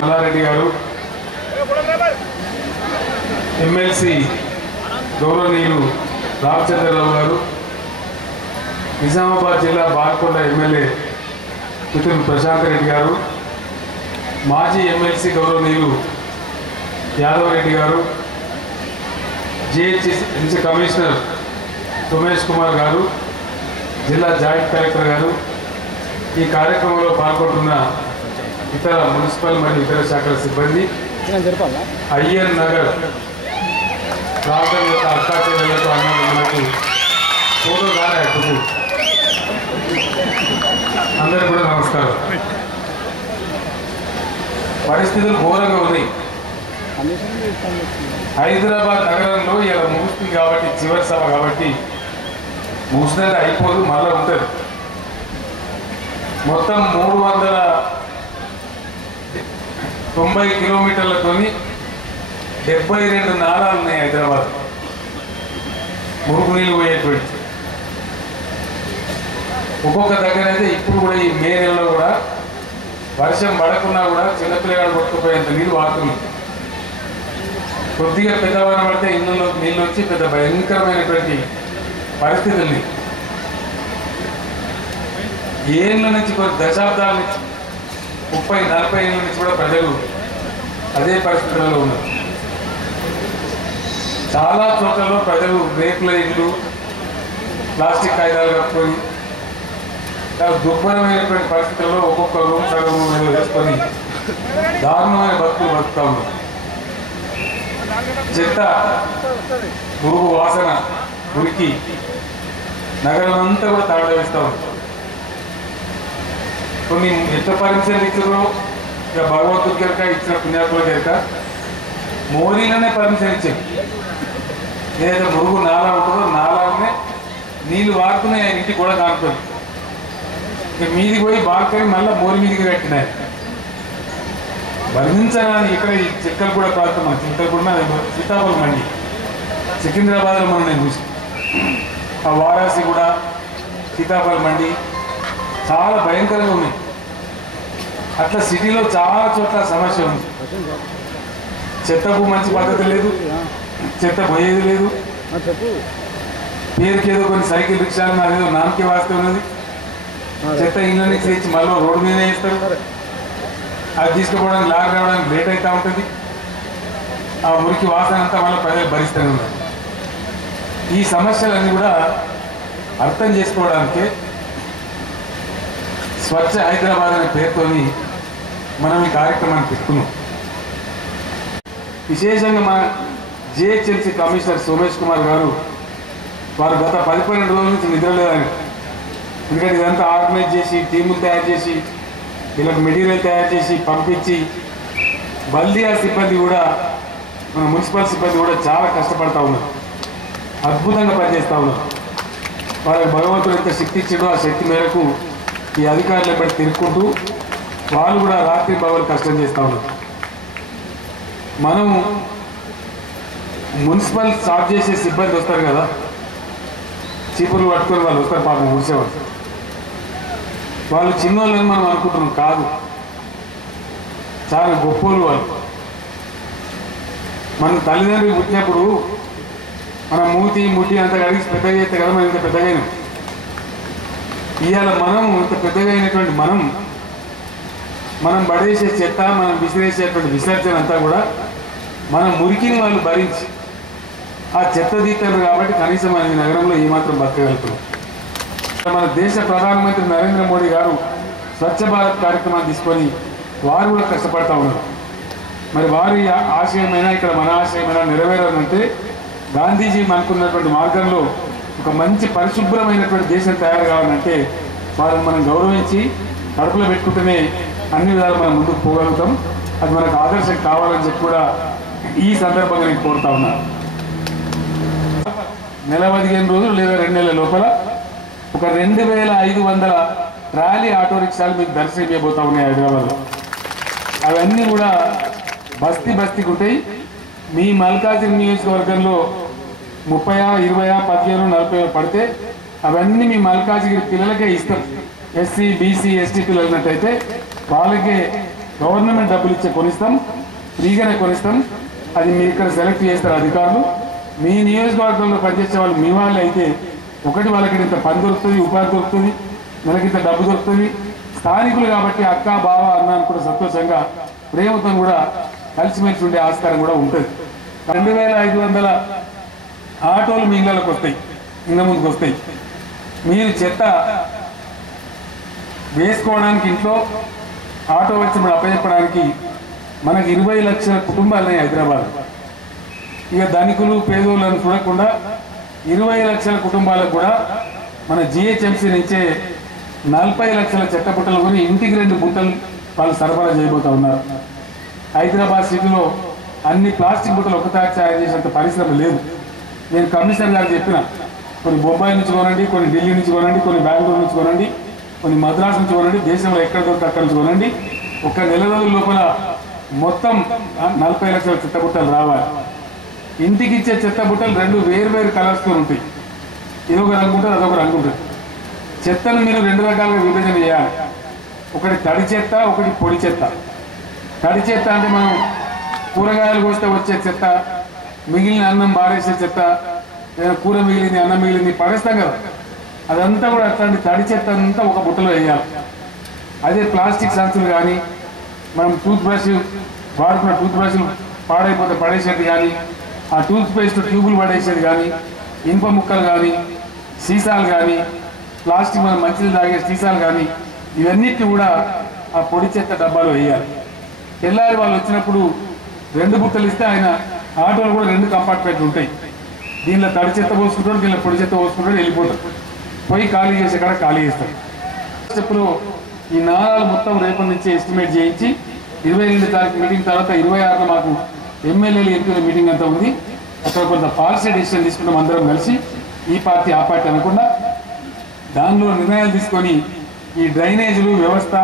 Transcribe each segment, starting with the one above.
మల్లారెడ్డి గారు ఎమ్మెల్సీ గౌరవనీయులు రామచంద్రరావు గారు నిజామాబాద్ జిల్లా బాల్కొండ ఎమ్మెల్యే మిత్రులు ప్రశాంత్ రెడ్డి గారు మాజీ ఎమ్మెల్సీ గౌరవనీయులు యాదవ్ రెడ్డి గారు జిహెచ్ఎంసీ కమిషనర్ సుమేష్ కుమార్ గారు జిల్లా జాయింట్ కలెక్టర్ గారు ఈ కార్యక్రమంలో పాల్గొంటున్న ఇతర మున్సిపల్ మరియు ఇతర శాఖల సిబ్బంది అయ్యన్ నగర్ ప్రాంతం యొక్క అక్కా చెల్లెలకు అన్నదమ్ములకు ఫోటోదారు అందరూ కూడా నమస్కారం. పరిస్థితులు ఘోరంగా ఉన్నాయి. హైదరాబాద్ నగరంలో ఇలా ముగుస్తుంది కాబట్టి చివరి సభ కాబట్టి ముగిసినట్టు అయిపోదు, మళ్ళీ ఉంటుంది. మొత్తం 390 కిలోమీటర్లతో 72 నాళాలు ఉన్నాయి హైదరాబాద్ మురుగునీళ్ళు పోయేటువంటి. ఒక్కొక్క దగ్గర అయితే ఇప్పుడు కూడా ఈ మే నెలలో కూడా వర్షం పడకున్నా కూడా చిన్నపిల్లగాడు కొట్టుకుపోయేంత నీళ్ళు వాడుతున్నాయి. కొద్దిగా పెద్దవారం పడితే ఇళ్ళలో నీళ్ళు వచ్చి పెద్ద భయంకరమైనటువంటి పరిస్థితుల్ని ఏళ్ళ నుంచి కొన్ని దశాబ్దాల నుంచి 30-40 ఏళ్ళ నుంచి కూడా ప్రజలు అదే పరిస్థితులలో ఉన్నారు. చాలా చోట్లలో ప్రజలు రేకుల ఇళ్ళు ప్లాస్టిక్ కాగితాలు కప్పుకొని చాలా దుర్భరమైనటువంటి పరిస్థితుల్లో ఒక్కొక్క రూమ్ సగం రూమ్ ఏదో వేసుకొని దారుణమైన బతుకులు బతుకుతా ఉన్నారు. చెత్త మురుగు వాసన మురికి నగరం అంతా కూడా తాడవేస్తూ ఉంటారు. కొన్ని ఎంత పర్మిషన్ ఇచ్చారో ఇక భగవంతుడి కనుక ఇచ్చిన పుణ్యాత్ముల కనుక మోరీలోనే పర్మిషన్ ఇచ్చారు. ఏదైతే మురుగు నాలా ఉంటుందో నాలానే నీళ్ళు వాడుతున్నాయి. ఆయన ఇంటికి కూడా కానుతుంది. ఇక మీదికి పోయి బాల్కని మళ్ళీ మోరి మీదికి కట్టినాయి. వర్ణించడానికి ఇక్కడ ఈ చిక్కలగూడ ప్రాంతం మన చిక్కలగూడ సీతాఫలం మండి సికింద్రాబాద్లో మనం నేను చూసి ఆ వారాసి కూడా సీతాఫలం మండి చాలా భయంకరంగా ఉన్నాయి. అట్లా సిటీలో చాలా చోట్ల సమస్య ఉంది. చెత్తకు మంచి పద్ధతి లేదు, చెత్త పోయేది లేదు. పేరుకి ఏదో కొన్ని సైకిల్ రిక్షాలు అదేదో నామకే వాస్తే ఉన్నది. చెత్త ఇళ్ళ నుంచి తెచ్చి మళ్ళీ రోడ్డు మీదనే వేస్తారు. అది తీసుకుపోవడానికి లారీ రావడానికి లేట్ అవుతూ ఉంటుంది. ఆ మురికి వాసన అంతా మళ్ళీ ప్రజలు భరిస్తూనే ఉన్నారు. ఈ సమస్యలన్నీ కూడా అర్థం చేసుకోవడానికే స్వచ్ఛ హైదరాబాద్ అనే పేరుతోని మనం ఈ కార్యక్రమాన్ని పెట్టుకున్నాం. విశేషంగా మా జిహెచ్ఎంసీ కమిషనర్ సోమేష్ కుమార్ గారు వారు గత 10-12 రోజుల నుంచి నిద్రలేదని. ఎందుకంటే ఇదంతా ఆర్గనైజ్ చేసి టీములు తయారు చేసి వీళ్ళకి మెటీరియల్ తయారు చేసి పంపించి బల్దియా సిబ్బంది కూడా మన మున్సిపల్ సిబ్బంది కూడా చాలా కష్టపడతా ఉన్నారు. అద్భుతంగా పనిచేస్తూ ఉన్నారు. వాళ్ళకి భగవంతుడు ఎంత శక్తి ఇచ్చాడో ఆ శక్తి మేరకు ఈ అధికారులు ఎప్పటి తిరుక్కుంటూ వాళ్ళు కూడా రాత్రి పగలు కష్టం చేస్తూ ఉన్నారు. మనం మున్సిపల్ స్టార్ట్ చేసే సిబ్బంది వస్తారు కదా, చీపుర్లు పట్టుకొని వాళ్ళు వస్తారు పాపం ఊడ్చేవాళ్ళు. వాళ్ళు చిన్నోళ్ళని మనం అనుకుంటున్నాం, కాదు, చాలా గొప్పోళ్ళు వాళ్ళు. మన తల్లిదండ్రులు పుట్టినప్పుడు మన ముట్టి అంత కడిగి పెద్దగా చేస్తే కదా మనం ఇంత పెద్దగా అయినాం. ఇవాళ మనం ఇంత పెద్దగా అయినటువంటి మనం పడేసే చెత్త, మనం విసిరేసేటువంటి విసర్జన అంతా కూడా మన మురికిని వాళ్ళు భరించి ఆ చెత్త తీస్తారు. కాబట్టి కనీసం మన నగరంలో ఏమాత్రం బతకగలుగుతున్నాం. మన దేశ ప్రధానమంత్రి నరేంద్ర మోడీ గారు స్వచ్ఛ భారత్ కార్యక్రమాన్ని తీసుకొని వారు కూడా కష్టపడతా ఉన్నారు. మరి వారి ఆశయమైనా ఇక్కడ మన ఆశయమైనా నెరవేరాలంటే గాంధీజీ అనుకున్నటువంటి మార్గంలో ఒక మంచి పరిశుభ్రమైనటువంటి దేశం తయారు కావాలంటే వారిని మనం గౌరవించి కడుపులో పెట్టుకుంటేనే అన్ని విధాలు మనం ముందుకు పోగలుగుతాం. అది మనకు ఆదర్శం కావాలని చెప్పి కూడా ఈ సందర్భంగా నేను కోరుతా ఉన్నాను. నెల 15 రోజులు లేదా 2 నెలల లోపల ఒక 2500 ట్రాలీ ఆటో రిక్షాలు మీకు దర్శనం చేయబోతా ఉన్నాయి హైదరాబాద్లో. అవన్నీ కూడా బస్తీకి ఉంటాయి. మీ మల్కాజిగిరి నియోజకవర్గంలో 30, 20, 15, 40 పడితే అవన్నీ మీ మల్కాజిగిరి పిల్లలకే ఇస్తాం. ఎస్సీ, బీసీ, ఎస్టీ పిల్లలు ఉన్నట్టయితే వాళ్ళకే గవర్నమెంట్ డబ్బులు ఇచ్చే కొనిస్తాం, ఫ్రీగానే కొనిస్తాం. అది మీరు ఇక్కడ సెలెక్ట్ చేస్తారు అధికారులు. మీ నియోజకవర్గంలో పనిచేసే వాళ్ళు మీ వాళ్ళు అయితే ఒకటి వాళ్ళకి ఇంత పని దొరుకుతుంది, ఉపాధి దొరుకుతుంది, నెలకింత డబ్బు దొరుకుతుంది. స్థానికులు కాబట్టి అక్క బావ అన్నాను కూడా సంతోషంగా ప్రేమతో కూడా కలిసిమెలిసి ఉండే ఆస్కారం కూడా ఉంటుంది. 2500 ఆటోలు మీ ఇళ్ళకి వస్తాయి, ఇళ్ళ ముందుకు వస్తాయి. మీరు చెత్త వేసుకోవడానికి ఇంట్లో ఆటో వచ్చినప్పుడు అప్పచెప్పడానికి మనకి 20 లక్షల కుటుంబాలు ఉన్నాయి హైదరాబాద్. ఇక ధనికులు పేదోళ్ళని చూడకుండా 20 లక్షల కుటుంబాలకు కూడా మన జిహెచ్ఎంసీ నుంచే 40 లక్షల చెత్త బుట్టలు కొని ఇంటికి 2 బుట్టలు వాళ్ళు సరఫరా చేయబోతా ఉన్నారు. హైదరాబాద్ సిటీలో అన్ని ప్లాస్టిక్ బుట్టలు ఒకసారి తయారు చేసేంత పరిశ్రమ లేదు. నేను కమిషనర్ గారు చెప్పిన, కొన్ని బొంబాయి నుంచి కొనండి, కొన్ని ఢిల్లీ నుంచి కొనండి, కొన్ని బెంగళూరు నుంచి కొనండి, కొన్ని మద్రాసు నుంచి కొనండి, దేశంలో ఎక్కడ దొరికి అక్కడి నుంచి కొనండి. ఒక నెల రోజుల లోపల మొత్తం 40 లక్షల చెత్త బుట్టలు రావాలి. ఇంటికి ఇచ్చే చెత్త బుట్టలు 2 వేరు కలర్స్తో ఉంటాయి. ఇదొక రంగు ఉంటుంది, అదొక రంగు ఉంటుంది. చెత్తను మీరు 2 రకాలుగా విభజన చేయాలి. ఒకటి తడి చెత్త, ఒకటి పొడి చెత్త. తడి చెత్త అంటే మనం కూరగాయలు కోస్తే వచ్చే చెత్త, మిగిలిన అన్నం బారేసే చెత్త, లేదా కూర మిగిలింది అన్నం మిగిలింది పడేస్తాం కదా, అదంతా కూడా అట్లాంటి తడి చెత్త అంతా ఒక బుట్టలో వేయాలి. అదే ప్లాస్టిక్ సంచులు కానీ, మనం టూత్ బ్రష్ వాడుకున్న టూత్ బ్రష్లు పాడైపోతే పడేసేది కానీ, ఆ టూత్ పేస్ట్ ట్యూబులు పడేసేది కానీ, ఇనుప ముక్కలు కానీ, సీసాలు కానీ, ప్లాస్టిక్ మనం మంచిది తాగే సీసాలు కానీ, ఇవన్నిటిని కూడా ఆ పొడి చెత్త డబ్బాలో వేయాలి. తెల్లారి వాళ్ళు వచ్చినప్పుడు 2 బుట్టలు ఇస్తే ఆయన ఆటోలు కూడా 2 కంపార్ట్మెంట్లు ఉంటాయి. దీనిలో తడి చెత్త పోసుకుంటాడు, దీనిలో పొడి చెత్త పోసుకుంటాడు, వెళ్ళిపోతాడు. పోయి ఖాళీ చేసే కాడ ఖాళీ చేస్తాడు. చెప్పులు ఈ నారాలు మొత్తం రేపటి నుంచి ఎస్టిమేట్ చేయించి 22 తారీఖు మీటింగ్ తర్వాత 26న మాకు ఎమ్మెల్యేలు ఎంపీల మీటింగ్ అంతా ఉంది. అక్కడ కొంత పాలసీ డెసిషన్ తీసుకుంటాం అందరం కలిసి, ఈ పార్టీ ఆ పార్టీ అనకుండా దానిలో నిర్ణయాలు తీసుకొని ఈ డ్రైనేజీలు వ్యవస్థ,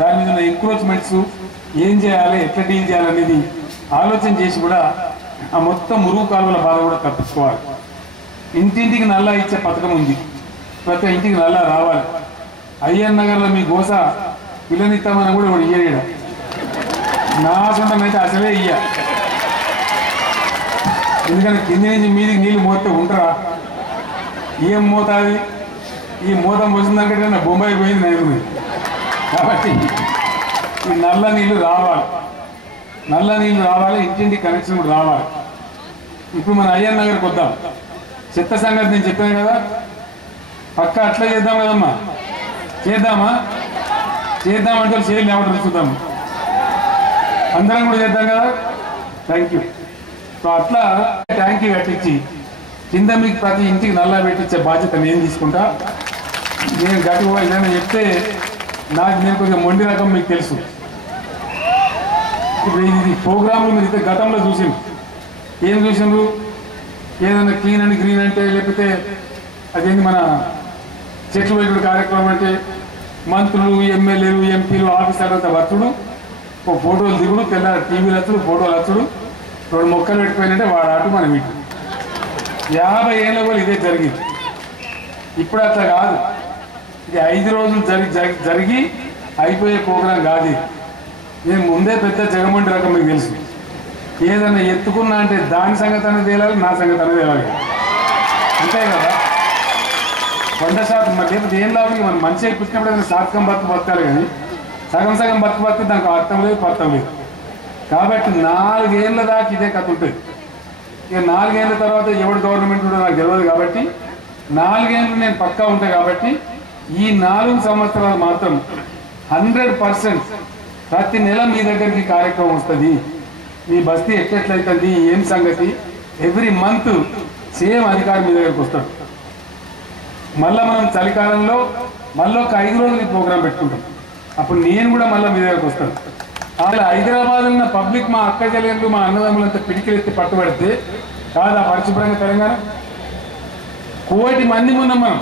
దాని మీద ఉన్న ఎంక్రోచ్మెంట్స్ ఏం చేయాలి, ఎట్లా డీల్ చేయాలనేది ఆలోచన చేసి కూడా ఆ మొత్తం మురుగు కాలువల బాధ కూడా తప్పించుకోవాలి. ఇంటింటికి నల్లా ఇచ్చే పథకం ఉంది, ప్రతి ఇంటికి నల్లా రావాలి. అయ్యన్ నగర్లో మీ గోస పిల్లనిస్తామని కూడా వాడు ఇయ్యడ, నా సొంతమైతే అసలే ఇయ్య. ఎందుకంటే కింది నుంచి మీదికి నీళ్ళు మోస్తే ఉంటారా? ఏం మోతాది? ఈ మూత మోసిందంటే నా బొంబాయి పోయింది నేను. కాబట్టి ఈ నల్ల నీళ్ళు రావాలి, నల్ల నీళ్ళు రావాలి, ఇంటింటి కనెక్షన్ కూడా రావాలి. ఇప్పుడు మన అయ్యన్ నగర్కి వద్దాం. చెత్త సంగతి నేను చెప్పాను కదా, పక్క అట్లా చేద్దాం కదమ్మా. చేద్దామా? చేద్దామంటే చేయలు ఏమంటారు చూద్దాం, అందరం కూడా చేద్దాం కదా. Thank you. సో అట్లా ట్యాంకీ కట్టించి కింద మీకు ప్రతి ఇంటికి నల్లా పెట్టించే బాధ్యత నేను తీసుకుంటా. నేను గట్టిగా ఏదైనా చెప్తే నేను కొంచెం మొండి రకం, మీకు తెలుసు. ఇప్పుడు ఇది ప్రోగ్రాంలు మీరు అయితే గతంలో చూసిండ్రు. ఏం చూసిండ్రు? ఏదైనా క్లీన్ అండ్ గ్రీన్ అంటే, లేకపోతే అదేంటి మన చెట్లు పెట్టుడు కార్యక్రమం అంటే మంత్రులు, ఎమ్మెల్యేలు, ఎంపీలు, ఆఫీసర్లు అంతా వచ్చుడు, ఓ ఫోటోలు దిగుడు, తెల్లారి టీవీలు వచ్చుడు, ఫోటోలు వచ్చుడు, 2 మొక్కలు పెట్టుకోయినంటే వాడు అటు మనం ఇటు. 50 ఏళ్ళ కూడా ఇదే జరిగింది. ఇప్పుడు అట్లా కాదు. ఇది 5 రోజులు జరిగి అయిపోయే ప్రోగ్రాం కాదు. నేను ముందే పెద్ద జగమండి రకం మీకు తెలుసు. ఏదైనా ఎత్తుకున్నా అంటే దాని సంగతి అనేది తేలాలి, నా సంగతి అనేది తేలాలి, అంతే కదా. 100% మరి లేకపోతే ఏం లాభం? మనం మంచి అయిపోతున్నప్పుడు ఏదైనా శాతకం బతకాలి, కానీ సగం సగం బతికి దానికి అర్థం లేదు, పర్థం లేదు. కాబట్టి 4 ఏళ్ళ దాకా ఇదే కథ ఉంటుంది. ఇక 4 ఏళ్ళ తర్వాత ఎవడు గవర్నమెంట్ ఉంటుందో నాకు తెలియదు. కాబట్టి 4 ఏళ్ళు నేను పక్కా ఉంటాయి. కాబట్టి ఈ 4 సంవత్సరాలు మాత్రం 100% ప్రతి నెల మీ దగ్గరికి కార్యక్రమం వస్తుంది. మీ బస్తీ ఎట్లయితుంది, ఏం సంగతి, ఎవ్రీ మంత్ సేమ్ అధికారి మీ దగ్గరికి వస్తాడు. మళ్ళీ మనం చలికాలంలో మళ్ళీ ఒక 5 రోజులు ఈ ప్రోగ్రాం పెట్టుకుంటాం. అప్పుడు నేను కూడా మళ్ళీ మీ దగ్గరకు వస్తాను. అలా హైదరాబాద్ ఉన్న పబ్లిక్, మా అక్క చెల్లెళ్ళు, మా అన్నదమ్ములంతా పిడికిలెత్తి పట్టుబడితే కాదు ఆ పరిశుభ్రంగా తెలంగాణ. 1 కోటి మంది ఉన్నాం మనం.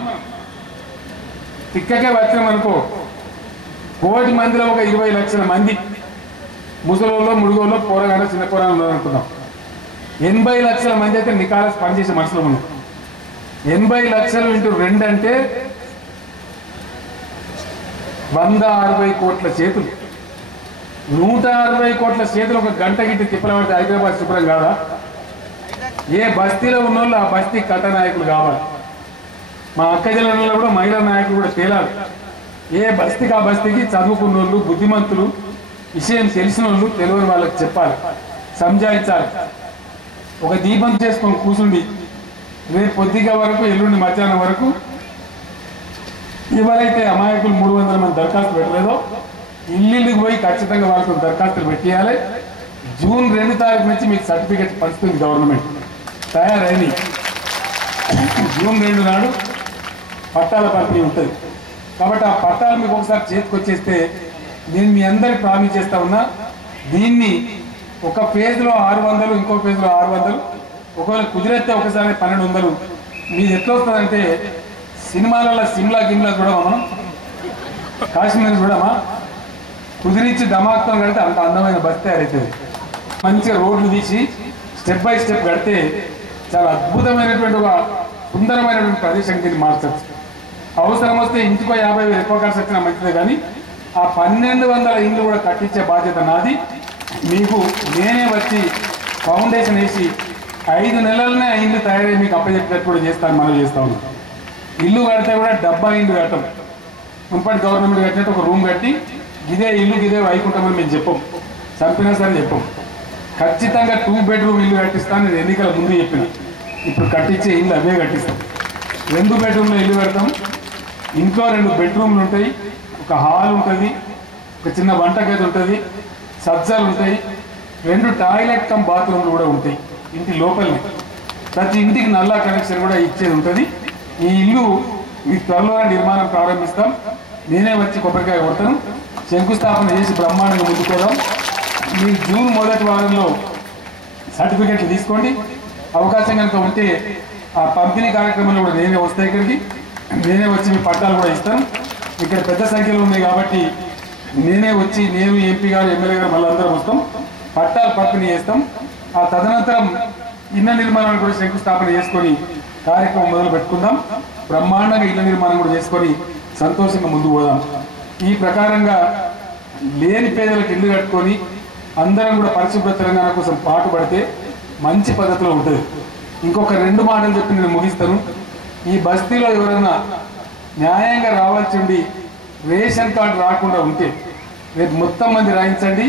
తిక్కకే వచ్చినామనుకో, 1 కోటి మందిలో ఒక 20 లక్షల మంది ముసలోళ్ళు, ముడుగోళ్ళు, పోరగాళ్ళు, చిన్న పోరాలు అనుకున్నాం. 80 లక్షల మంది అయితే నికాలస్ పనిచేసే మనుషులు ఉన్నాం. 80 లక్షలు ఇంటూ 2 అంటే 160 కోట్ల చేతులు. 160 కోట్ల చేతులు ఒక గంట గిట్టి తిప్పలబడితే హైదరాబాద్ శుభ్రం కాదా? ఏ బస్తీలో ఉన్నోళ్ళు ఆ బస్తీ కథ నాయకులు కావాలి. మా అక్క జిల్లాలో కూడా మహిళా నాయకులు కూడా తేలాలి. ఏ బస్తీకి ఆ బస్తీకి చదువుకున్న వాళ్ళు, బుద్ధిమంతులు, విషయం తెలిసిన వాళ్ళు, తెలియని వాళ్ళకి చెప్పాలి, సంజాయించాలి. ఒక దీపం చేసుకొని కూర్చుండి రేపు పొద్దుగా వరకు, ఎల్లుండి మధ్యాహ్నం వరకు ఎవరైతే అమాయకులు 300 మంది దరఖాస్తు పెట్టలేదో ఇల్లుకి పోయి ఖచ్చితంగా వాళ్ళతో దరఖాస్తులు పెట్టేయాలి. జూన్ 2 తారీఖు నుంచి మీకు సర్టిఫికేట్ పంచుతుంది గవర్నమెంట్. తయారైంది. జూన్ 2 నాడు పట్టాల పంపిణీ ఉంటుంది. కాబట్టి ఆ పట్టాలు మీకు ఒకసారి చేతికి వచ్చేస్తే నేను మీ అందరికి ప్రామిస్ చేస్తా ఉన్నా, దీన్ని ఒక ఫేజ్లో 600, ఇంకో ఫేజ్లో 600, ఒకవేళ కుదిరేస్తే ఒకసారి 1200. మీది ఎట్లా వస్తుందంటే సినిమాలలో సిమ్లా గిమ్లా చూడమా, మనం కాశ్మీర్ చూడమా, కుదిరించి ధమాక్తం కడితే అంత అందమైన బస్ తయారవుతుంది. మంచిగా రోడ్లు తీసి స్టెప్ బై స్టెప్ కడితే చాలా అద్భుతమైనటువంటి ఒక సుందరమైనటువంటి ప్రదేశం దీన్ని మార్చచ్చు. అవసరం వస్తే ఇంటికో 50,000 ఎక్కువ ఖర్చు వచ్చినా మంచిదే, కానీ ఆ 1200 ఇల్లు కూడా కట్టించే బాధ్యత నాది. మీకు నేనే వచ్చి ఫౌండేషన్ వేసి 5 నెలలనే ఆ ఇల్లు తయారై మీకు అప్పచెప్పేటట్టు కూడా చేస్తాను. మనం చేస్తా ఉన్నాం. ఇల్లు కడితే కూడా డబ్బా ఇల్లు కట్టం. మున్పటి గవర్నమెంట్ కట్టినట్టు ఒక రూమ్ కట్టి ఇదే ఇల్లు ఇదే వైకుంఠమని మేము చెప్పం, చంపినా సరే చెప్పం. ఖచ్చితంగా 2 బెడ్రూమ్ ఇల్లు కట్టిస్తాను. నేను ఎన్నికల ముందు చెప్పిన. ఇప్పుడు కట్టించే ఇల్లు అవే కట్టిస్తాం. 2 బెడ్రూమ్లో ఇల్లు కడతాం. ఇంట్లో 2 బెడ్రూమ్లు ఉంటాయి, ఒక హాల్ ఉంటుంది, ఒక చిన్న వంటగది ఉంటుంది, సజ్జాలు ఉంటాయి, 2 టాయిలెట్ కమ్ బాత్రూమ్లు కూడా ఉంటాయి ఇంటి లోపలనే. ప్రతి ఇంటికి నల్లా కనెక్షన్ కూడా ఇచ్చేది ఉంటుంది. ఈ ఇల్లు మీకు త్వరలో నిర్మాణం ప్రారంభిస్తాం. నేనే వచ్చి కొబ్బరికాయ కొడతాను. శంకుస్థాపన చేసి బ్రహ్మాండంగా ముందుకోదాం. మీరు జూన్ 1వ వారంలో సర్టిఫికెట్లు తీసుకోండి. అవకాశం కనుక ఉంటే ఆ పంపిణీ కార్యక్రమంలో కూడా నేనే వస్తాయి. ఇక్కడికి నేనే వచ్చి మీ పట్టాలు కూడా ఇస్తాను. ఇక్కడ పెద్ద సంఖ్యలో ఉన్నాయి కాబట్టి నేనే వచ్చి, నేను ఎంపీ గారు, ఎమ్మెల్యే గారు మళ్ళీ అందరం వస్తాం, పట్టాలు పంపిణీ చేస్తాం. ఆ తదనంతరం ఇళ్ల నిర్మాణాన్ని కూడా శంకుస్థాపన చేసుకొని కార్యక్రమం మొదలు పెట్టుకుందాం. బ్రహ్మాండంగా ఇళ్ల నిర్మాణం కూడా చేసుకొని సంతోషంగా ముందుకు పోదాం. ఈ ప్రకారంగా లేని పేదలకు ఇల్లు కట్టుకొని అందరం కూడా పరిశుభ్ర తెలంగాణ కోసం పాటుపడితే మంచి పద్ధతిలో ఉంటుంది. ఇంకొక 2 మాటలు చెప్పి నేను ముగిస్తాను. ఈ బస్తీలో ఎవరైనా న్యాయంగా రావాల్సి ఉండి రేషన్ కార్డు రాకుండా ఉంటే రేపు మొత్తం మంది రాయించండి.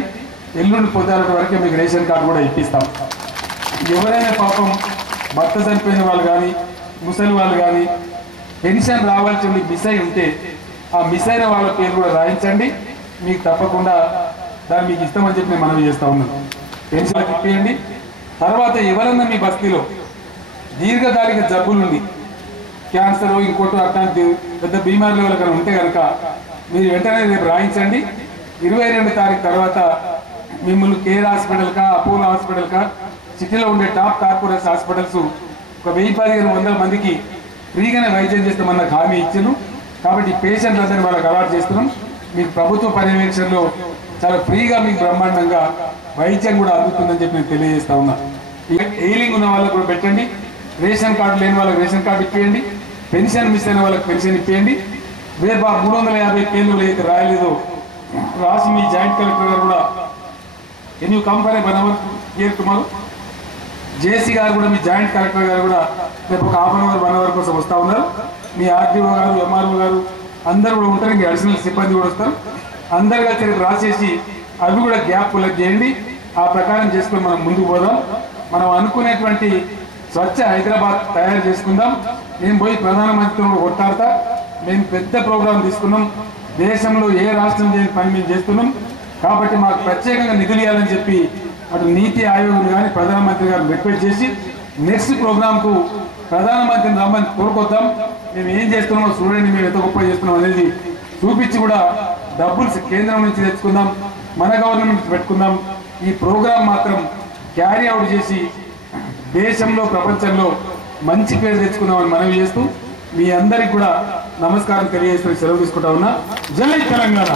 ఎల్లుండి పొద్దున్నటి వరకే మీకు రేషన్ కార్డు కూడా ఇప్పిస్తాం. ఎవరైనా పాపం భర్త చనిపోయిన వాళ్ళు కానీ, ముసలి వాళ్ళు కానీ పెన్షన్ రావాల్సి ఉండి మిస్ అయి ఉంటే ఆ మిస్ అయిన వాళ్ళ పేరు కూడా రాయించండి. మీకు తప్పకుండా దాన్ని మీకు ఇస్తామని చెప్పి నేను మనవి చేస్తా ఉన్నాను. పెన్షన్ ఇప్పియండి. తర్వాత ఎవరన్నా మీ బస్తీలో దీర్ఘకాలిక జబ్బులుండి క్యాన్సర్, ఇంకోటి అట్లాంటి పెద్ద బీమార్లు ఎవరికైనా ఉంటే కనుక మీరు వెంటనే రేపు రాయించండి. 22 తారీఖు తర్వాత మిమ్మల్ని కేర్ హాస్పిటల్కా, అపోలో హాస్పిటల్కా, సిటీలో ఉండే టాప్ కార్పొరేట్ హాస్పిటల్స్ ఒక 1000-1500 మందికి ఫ్రీగానే వైద్యం చేస్తామన్న హామీ ఇచ్చాను. కాబట్టి పేషెంట్లందరినీ వాళ్ళకి అలవాటు చేస్తున్నాం. మీకు ప్రభుత్వ పర్యవేక్షణలో చాలా ఫ్రీగా మీకు బ్రహ్మాండంగా వైద్యం కూడా అందుతుందని చెప్పి నేను తెలియజేస్తా ఉన్నా. ఎయిలింగ్ ఉన్న వాళ్ళకు కూడా పెట్టండి. రేషన్ కార్డు లేని వాళ్ళకి రేషన్ కార్డు ఇప్పియండి. పెన్షన్ మిస్ అయిన వాళ్ళకి పెన్షన్ ఇప్పియండి. రేపు 350 పేర్లు అయితే రాయలేదో రాసి మీ జాయింట్ కలెక్టర్ గారు కూడా can you come for a 1 hour here tomorrow. JC గారు కూడా, మీ జాయింట్ కలెక్టర్ గారు కూడా రేపు ఒక 1/2 hour 1 hour కోసం వస్తూ ఉన్నారు. మీ ఆర్డీఓ గారు, ఎంఆర్ఓ గారు అందరూ కూడా ఉంటారు. ఇంకా అడిషనల్ సిబ్బంది కూడా వస్తారు. అందరు కలిసి రాసేసి అవి కూడా గ్యాప్ ఫిల్ చేయండి. ఆ ప్రకారం చేసుకొని మనం ముందుకు పోదాం. మనం అనుకునేటువంటి స్వచ్ఛ హైదరాబాద్ తయారు చేసుకుందాం. నేను పోయి ప్రధానమంత్రితో కొట్టాడతా. మేము పెద్ద ప్రోగ్రాం తీసుకున్నాం. దేశంలో ఏ రాష్ట్రం చేయని పని మేము చేస్తున్నాం. కాబట్టి మాకు ప్రత్యేకంగా నిధులు ఇవ్వాలని చెప్పి అటు నీతి ఆయోగ్ కానీ ప్రధానమంత్రి గారిని రిక్వెస్ట్ చేసి నెక్స్ట్ ప్రోగ్రాంకు ప్రధానమంత్రిని రమ్మని కోరుకొద్దాం. మేము ఏం చేస్తున్నామో చూడండి, మేము ఎంత గొప్ప చేస్తున్నాం అనేది చూపించి కూడా డబ్బులు కేంద్రం నుంచి తెచ్చుకుందాం, మన గవర్నమెంట్ నుంచి పెట్టుకుందాం. ఈ ప్రోగ్రాం మాత్రం క్యారీ అవుట్ చేసి దేశంలో, ప్రపంచంలో మంచి పేరు తెచ్చుకుందామని మనవి చేస్తూ మీ అందరికి కూడా నమస్కారం తెలియజేస్తూ సెలవు తీసుకుంటా ఉన్నా. జై తెలంగాణ.